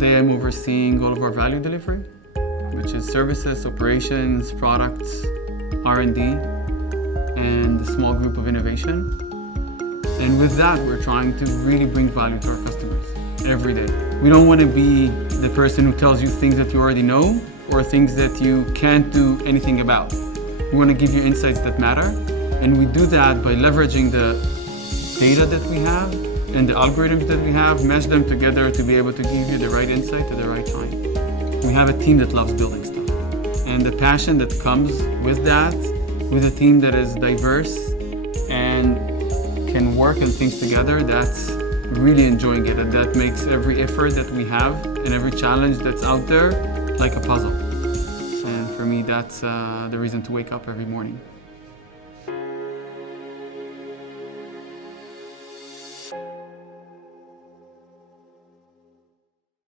Today I'm overseeing all of our value delivery, which is services, operations, products, R&D, and a small group of innovation. And with that, we're trying to really bring value to our customers every day. We don't want to be the person who tells you things that you already know or things that you can't do anything about. We want to give you insights that matter, and we do that by leveraging the data that we have and the algorithms that we have, mesh them together to be able to give you the right insight at the right time. We have a team that loves building stuff, and the passion that comes with that, with a team that is diverse and can work on things together, that's really enjoying it, and that makes every effort that we have and every challenge that's out there like a puzzle. And for me, that's the reason to wake up every morning.